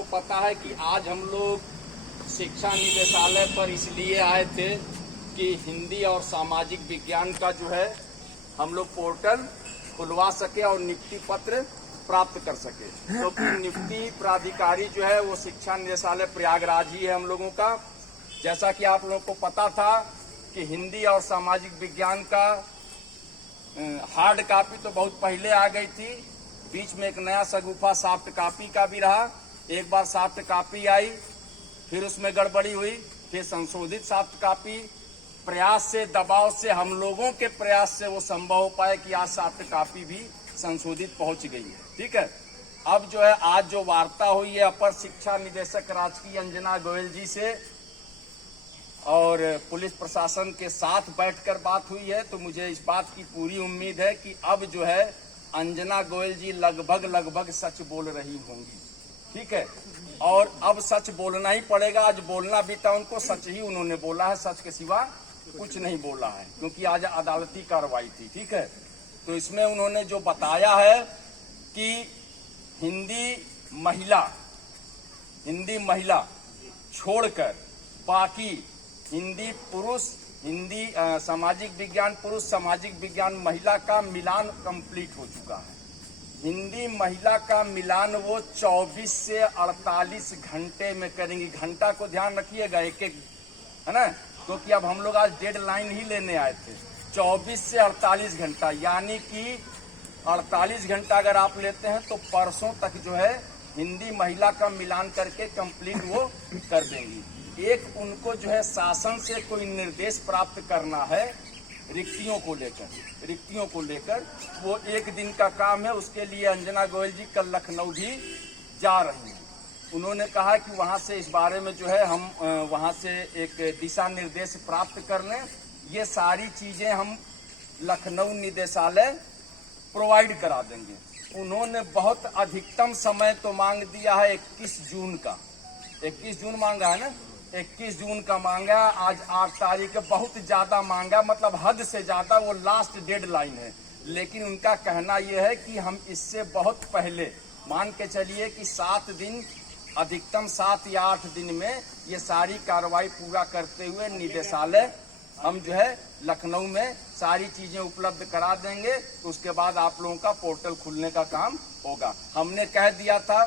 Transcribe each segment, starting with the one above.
को पता है कि आज हम लोग शिक्षा निदेशालय पर इसलिए आए थे कि हिंदी और सामाजिक विज्ञान का जो है हम लोग पोर्टल खुलवा सके और नियुक्ति पत्र प्राप्त कर सके। क्योंकि नियुक्ति प्राधिकारी जो है वो शिक्षा निदेशालय प्रयागराज ही है हम लोगों का। जैसा कि आप लोगों को पता था कि हिंदी और सामाजिक विज्ञान का हार्ड कॉपी तो बहुत पहले आ गई थी, बीच में एक नया शगुफा सॉफ्ट कॉपी का भी रहा। एक बार सॉफ्ट कॉपी आई, फिर उसमें गड़बड़ी हुई, फिर संशोधित सॉफ्ट कॉपी। प्रयास से, दबाव से, हम लोगों के प्रयास से वो संभव हो पाए कि आज सॉफ्ट कॉपी भी संशोधित पहुंच गई है। ठीक है, अब जो है आज जो वार्ता हुई है अपर शिक्षा निदेशक राजकीय अंजना गोयल जी से और पुलिस प्रशासन के साथ बैठकर बात हुई है, तो मुझे इस बात की पूरी उम्मीद है कि अब जो है अंजना गोयल जी लगभग सच बोल रही होंगी। ठीक है, और अब सच बोलना ही पड़ेगा। आज बोलना भी था उनको, सच ही उन्होंने बोला है, सच के सिवा कुछ नहीं बोला है, क्योंकि आज अदालती कार्रवाई थी। ठीक है, तो इसमें उन्होंने जो बताया है कि हिंदी महिला छोड़कर बाकी हिंदी पुरुष, हिंदी सामाजिक विज्ञान पुरुष, सामाजिक विज्ञान महिला का मिलान कंप्लीट हो चुका है। हिंदी महिला का मिलान वो 24 से 48 घंटे में करेंगी। घंटा को ध्यान रखिएगा, एक है ना, क्योंकि अब हम लोग आज डेडलाइन ही लेने आए थे। 24 से 48 घंटा, यानी कि 48 घंटा अगर आप लेते हैं तो परसों तक जो है हिंदी महिला का मिलान करके कंप्लीट वो कर देंगी। एक उनको जो है शासन से कोई निर्देश प्राप्त करना है रिक्तियों को लेकर वो एक दिन का काम है। उसके लिए अंजना गोयल जी कल लखनऊ भी जा रही हैं। उन्होंने कहा कि वहां से इस बारे में जो है हम वहां से एक दिशा निर्देश प्राप्त कर लें। ये सारी चीजें हम लखनऊ निदेशालय प्रोवाइड करा देंगे। उन्होंने बहुत अधिकतम समय तो मांग दिया है 21 जून का। 21 जून मांगा है ना, 21 जून का मांगा। आज 8 तारीख है, बहुत ज्यादा मांगा, मतलब हद से ज्यादा। वो लास्ट डेडलाइन है, लेकिन उनका कहना यह है कि हम इससे बहुत पहले, मान के चलिए कि 7 दिन, अधिकतम 7 या 8 दिन में ये सारी कार्रवाई पूरा करते हुए निदेशालय हम जो है लखनऊ में सारी चीजें उपलब्ध करा देंगे। तो उसके बाद आप लोगों का पोर्टल खुलने का काम होगा। हमने कह दिया था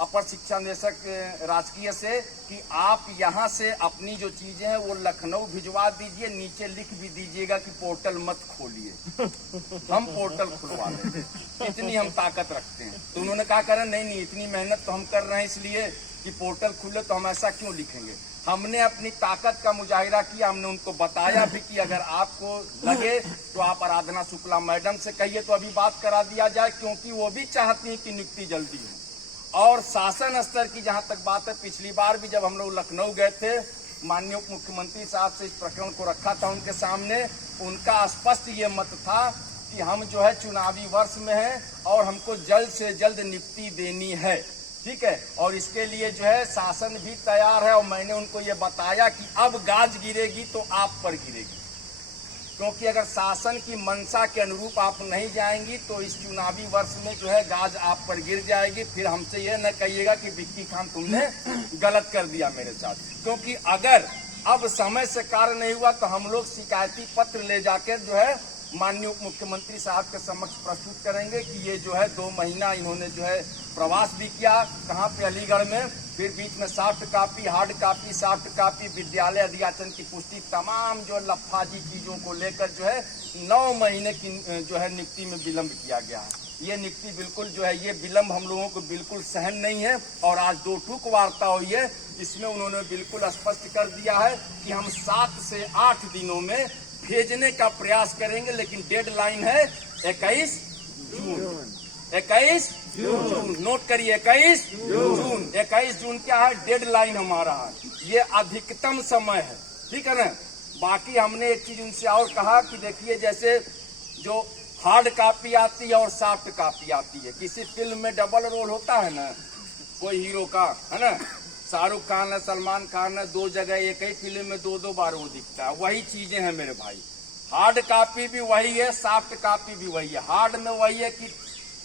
अपर शिक्षा निदेशक राजकीय से कि आप यहाँ से अपनी जो चीजें हैं वो लखनऊ भिजवा दीजिए, नीचे लिख भी दीजिएगा कि पोर्टल मत खोलिए, हम पोर्टल खुलवा लेंगे। इतनी हम ताकत रखते हैं। तो उन्होंने कहा करें नहीं, इतनी मेहनत तो हम कर रहे हैं इसलिए कि पोर्टल खुले, तो हम ऐसा क्यों लिखेंगे। हमने अपनी ताकत का मुजाहिरा किया। हमने उनको बताया भी कि अगर आपको लगे तो आप आराधना शुक्ला मैडम से कहिए तो अभी बात करा दिया जाए, क्योंकि वो भी चाहती है कि नियुक्ति जल्दी हो। और शासन स्तर की जहां तक बात है, पिछली बार भी जब हम लोग लखनऊ गए थे, माननीय उप मुख्यमंत्री साहब से इस प्रकरण को रखा था उनके सामने। उनका स्पष्ट ये मत था कि हम जो है चुनावी वर्ष में हैं और हमको जल्द से जल्द नियुक्ति देनी है। ठीक है, और इसके लिए जो है शासन भी तैयार है। और मैंने उनको ये बताया कि अब गाज गिरेगी तो आप पर गिरेगी, क्योंकि अगर शासन की मंशा के अनुरूप आप नहीं जाएंगी तो इस चुनावी वर्ष में जो है गाज आप पर गिर जाएगी। फिर हमसे ये न कहिएगा कि विक्की खान तुमने गलत कर दिया मेरे साथ, क्योंकि अगर अब समय से कार्य नहीं हुआ तो हम लोग शिकायती पत्र ले जाकर जो है माननीय उप मुख्यमंत्री साहब के समक्ष प्रस्तुत करेंगे कि ये जो है 2 महीना इन्होंने जो है प्रवास भी किया, कहाँ पे, अलीगढ़ में, फिर बीच में soft copy, hard copy, soft copy, विद्यालय अध्याचन की पुष्टि, तमाम जो लफाजी चीजों को लेकर जो है 9 महीने की जो है नियुक्ति में विलम्ब किया गया है। ये नियुक्ति बिल्कुल जो है, ये विलम्ब हम लोगों को बिल्कुल सहन नहीं है। और आज 2 टूक वार्ता हुई है, इसमें उन्होंने बिल्कुल स्पष्ट कर दिया है कि हम 7 से 8 दिनों में भेजने का प्रयास करेंगे, लेकिन डेडलाइन है 21 जून। 21 जून नोट करिए, 21 जून। 21 जून क्या है, डेडलाइन हमारा है, ये अधिकतम समय है। ठीक है ना। बाकी हमने एक चीज उनसे और कहा कि देखिए, जैसे जो हार्ड कॉपी आती है और सॉफ्ट कॉपी आती है, किसी फिल्म में डबल रोल होता है ना कोई हीरो का, है ना, शाहरुख खान है, सलमान खान है, 2 जगह एक ही फिल्म में 2-2 बार वो दिखता है। वही चीजें हैं मेरे भाई। हार्ड कॉपी भी वही है, सॉफ्ट कॉपी भी वही है। हार्ड में वही है कि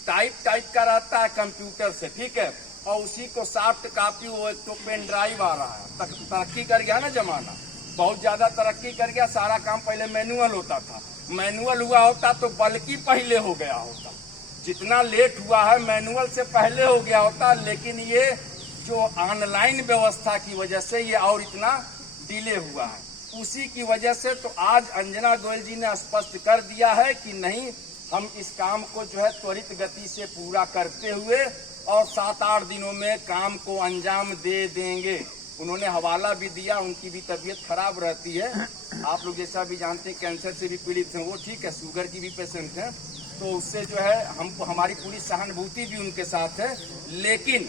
टाइप का रहता है कंप्यूटर से, ठीक है, और उसी को सॉफ्ट कॉपी, वो एक तो पेन ड्राइव आ रहा है। तरक्की कर गया ना जमाना, बहुत ज्यादा तरक्की कर गया। सारा काम पहले मैनुअल होता था, मैनुअल हुआ होता तो बल्कि पहले हो गया होता। जितना लेट हुआ है मैनुअल से पहले हो गया होता, लेकिन ये जो ऑनलाइन व्यवस्था की वजह से ये और इतना डिले हुआ है। उसी की वजह से तो आज अंजना गोयल जी ने स्पष्ट कर दिया है कि नहीं, हम इस काम को जो है त्वरित गति से पूरा करते हुए और 7-8 दिनों में काम को अंजाम दे देंगे। उन्होंने हवाला भी दिया, उनकी भी तबीयत खराब रहती है, आप लोग जैसा भी जानते हैं, कैंसर से भी पीड़ित हैं वो, ठीक है, शुगर की भी पेशेंट है, तो उससे जो है हमको हमारी पूरी सहानुभूति भी उनके साथ है। लेकिन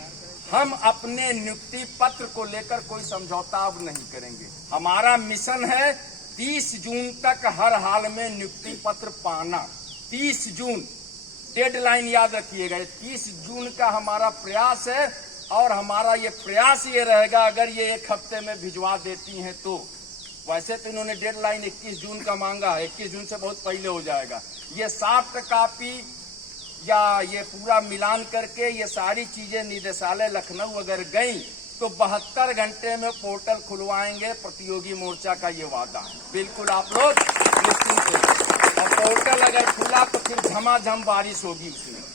हम अपने नियुक्ति पत्र को लेकर कोई समझौता अब नहीं करेंगे। हमारा मिशन है 30 जून तक हर हाल में नियुक्ति पत्र पाना। 30 जून डेडलाइन याद रखिएगा, 30 जून का हमारा प्रयास है। और हमारा ये प्रयास ये रहेगा, अगर ये 1 हफ्ते में भिजवा देती हैं तो। वैसे तो इन्होंने डेडलाइन 21 जून का मांगा है, 21 जून से बहुत पहले हो जाएगा। ये सॉफ्ट कॉपी या ये पूरा मिलान करके ये सारी चीजें निदेशालय लखनऊ अगर गई तो 72 घंटे में पोर्टल खुलवाएंगे। प्रतियोगी मोर्चा का ये वादा है, बिल्कुल आप लोग निश्चिंत हैं। और पोर्टल अगर खुला तो फिर झमाझम बारिश होगी, उसमें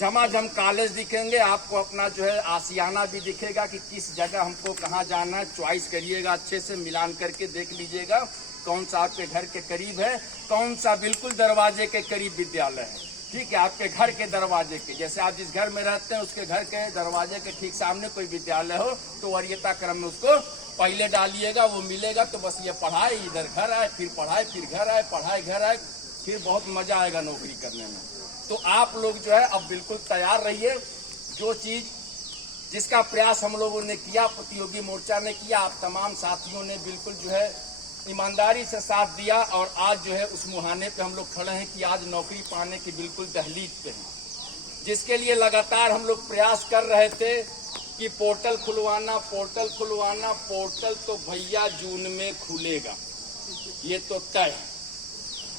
झमाझम कॉलेज दिखेंगे, आपको अपना जो है आशियाना भी दिखेगा कि किस जगह हमको कहाँ जाना है। चॉइस करिएगा, अच्छे से मिलान करके देख लीजिएगा कौन सा आपके घर के करीब है, कौन सा बिल्कुल दरवाजे के करीब विद्यालय है। ठीक है, आपके घर के दरवाजे के, जैसे आप जिस घर में रहते हैं उसके घर के दरवाजे के ठीक सामने कोई विद्यालय हो तो वरीयता क्रम में उसको पहले डालिएगा, वो मिलेगा तो बस ये पढ़ाई, इधर घर आए, फिर पढ़ाई, फिर घर आए, पढ़ाई घर आए, फिर बहुत मजा आएगा नौकरी करने में। तो आप लोग जो है अब बिल्कुल तैयार रहिए। जो चीज जिसका प्रयास हम लोगों ने किया, प्रतियोगी मोर्चा ने किया, आप तमाम साथियों ने बिल्कुल जो है ईमानदारी से साथ दिया। और आज जो है उस मुहाने पे हम लोग खड़े हैं कि आज नौकरी पाने की बिल्कुल दहलीज पे हैं, जिसके लिए लगातार हम लोग प्रयास कर रहे थे कि पोर्टल खुलवाना, पोर्टल खुलवाना। पोर्टल तो भैया जून में खुलेगा, ये तो तय है,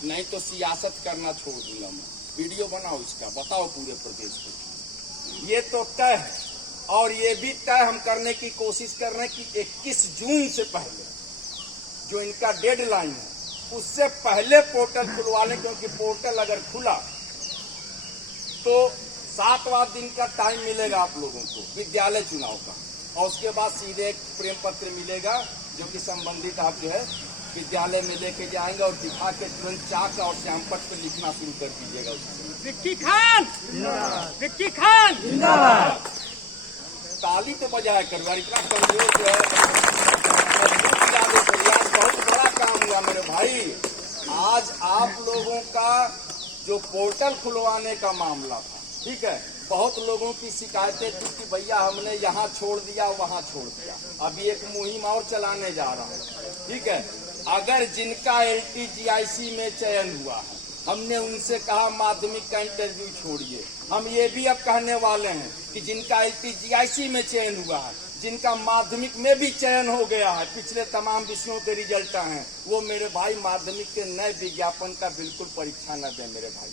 नहीं तो सियासत करना छोड़ दूंगा मैं। वीडियो बनाओ इसका, बताओ पूरे प्रदेश को, ये तो तय है। और ये भी तय हम करने की कोशिश कर रहे हैं कि 21 जून से पहले जो इनका डेडलाइन है उससे पहले पोर्टल खुलवा लें, क्योंकि पोर्टल अगर खुला तो 7वां दिन का टाइम मिलेगा आप लोगों को विद्यालय चुनाव का, और उसके बाद सीधे एक प्रेम पत्र मिलेगा जो कि संबंधित आप जो है विद्यालय में लेके जाएंगे और दिखा के तुरंत चाक और श्यामपट पर लिखना शुरू कर दीजिएगा। विक्की खान विक्की खान जिंदाबाद। ताली तो बजाया करो, इतना कमजोर जो है बहुत बड़ा काम हुआ मेरे भाई। आज आप लोगों का जो पोर्टल खुलवाने का मामला था, ठीक है, बहुत लोगों की शिकायतें थी कि भैया हमने यहाँ छोड़ दिया वहाँ छोड़ दिया। अभी एक मुहिम और चलाने जा रहा हूँ, ठीक है। अगर जिनका LTGIC में चयन हुआ है, हमने उनसे कहा माध्यमिक का इंटरव्यू छोड़िए। हम ये भी अब कहने वाले हैं कि जिनका LTGIC में चयन हुआ है, जिनका माध्यमिक में भी चयन हो गया है, पिछले तमाम विषयों के रिजल्ट हैं, वो मेरे भाई माध्यमिक के नए विज्ञापन का बिल्कुल परीक्षा न दें मेरे भाई।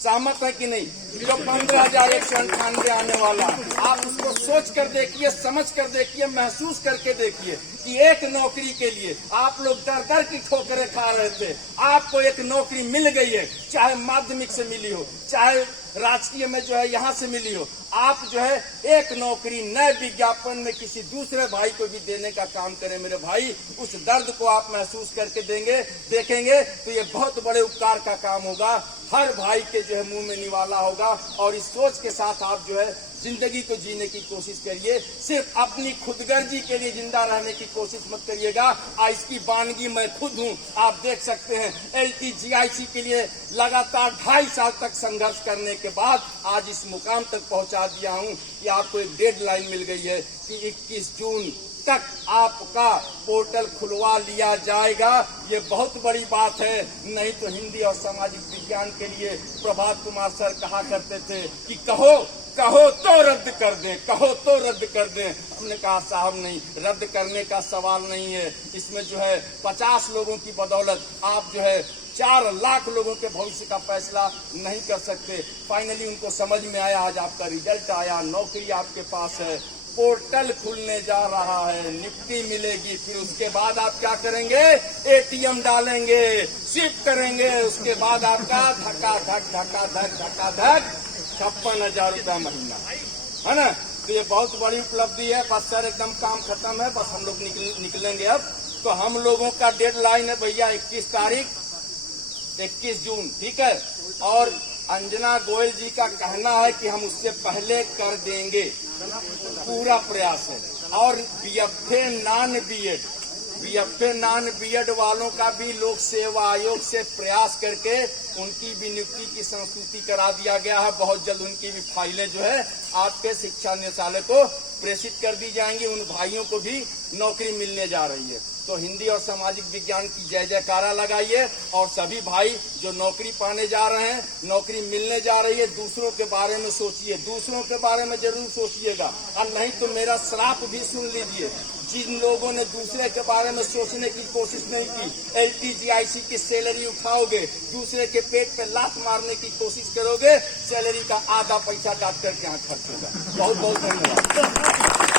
सहमत है कि नहीं? जो 15,198 आने वाला, आप उसको सोच कर देखिए, समझ कर देखिए, महसूस करके देखिए कि एक नौकरी के लिए आप लोग दर दर की ठोकरें खा रहे थे, आपको एक नौकरी मिल गई है, चाहे माध्यमिक से मिली हो, चाहे राजकीय में जो है यहाँ से मिली हो। आप जो है एक नौकरी नए विज्ञापन में किसी दूसरे भाई को भी देने का काम करें मेरे भाई। उस दर्द को आप महसूस करके देखेंगे तो ये बहुत बड़े उपकार का काम होगा, हर भाई के जो है मुंह में निवाला होगा। और इस सोच के साथ आप जो है जिंदगी को जीने की कोशिश करिए, सिर्फ अपनी खुदगर्जी के लिए जिंदा रहने की कोशिश मत करिएगा। इसकी वानगी मैं खुद हूँ, आप देख सकते हैं। LTGIC के लिए लगातार 2.5 साल तक संघर्ष करने के बाद आज इस मुकाम तक पहुंचा दिया हूँ कि आपको एक डेडलाइन मिल गई है कि 21 जून तक आपका पोर्टल खुलवा लिया जाएगा। ये बहुत बड़ी बात है, नहीं तो हिंदी और सामाजिक विज्ञान के लिए प्रभात कुमार सर कहा करते थे कि कहो तो रद्द कर दें, कहो तो रद्द कर दें। हमने कहा साहब नहीं, रद्द करने का सवाल नहीं है। इसमें जो है 50 लोगों की बदौलत आप जो है 4 लाख लोगों के भविष्य का फैसला नहीं कर सकते। फाइनली उनको समझ में आया, आज आपका रिजल्ट आया, नौकरी आपके पास है, पोर्टल खुलने जा रहा है, निफ्टी मिलेगी, फिर उसके बाद आप क्या करेंगे, एटीएम डालेंगे, स्विप करेंगे, उसके बाद आपका धक्का धक 56,000 रुपया महीना, है ना। तो ये बहुत बड़ी उपलब्धि है। बस सर एकदम काम खत्म है, बस हम लोग निकलेंगे अब। तो हम लोगों का डेडलाइन है भैया 21 जून, ठीक है। और अंजना गोयल जी का कहना है कि हम उससे पहले कर देंगे, पूरा प्रयास है। और बीएफए नॉन बीएड वालों का भी लोक सेवा आयोग से प्रयास करके उनकी भी नियुक्ति की संस्तुति करा दिया गया है। बहुत जल्द उनकी भी फाइलें जो है आपके शिक्षा निदेशालय को प्रेषित कर दी जाएंगी। उन भाइयों को भी नौकरी मिलने जा रही है। तो हिंदी और सामाजिक विज्ञान की जय जयकारा लगाइए। और सभी भाई जो नौकरी पाने जा रहे हैं, नौकरी मिलने जा रही है, दूसरों के बारे में सोचिए, दूसरों के बारे में जरूर सोचिएगा। और नहीं तो मेरा श्राप भी सुन लीजिए, जिन लोगों ने दूसरे के बारे में सोचने की कोशिश नहीं की, LTGIC की सैलरी उठाओगे, दूसरे के पेट पे लात मारने की कोशिश करोगे, सैलरी का आधा पैसा काट करके यहाँ खर्च होगा। बहुत बहुत धन्यवाद।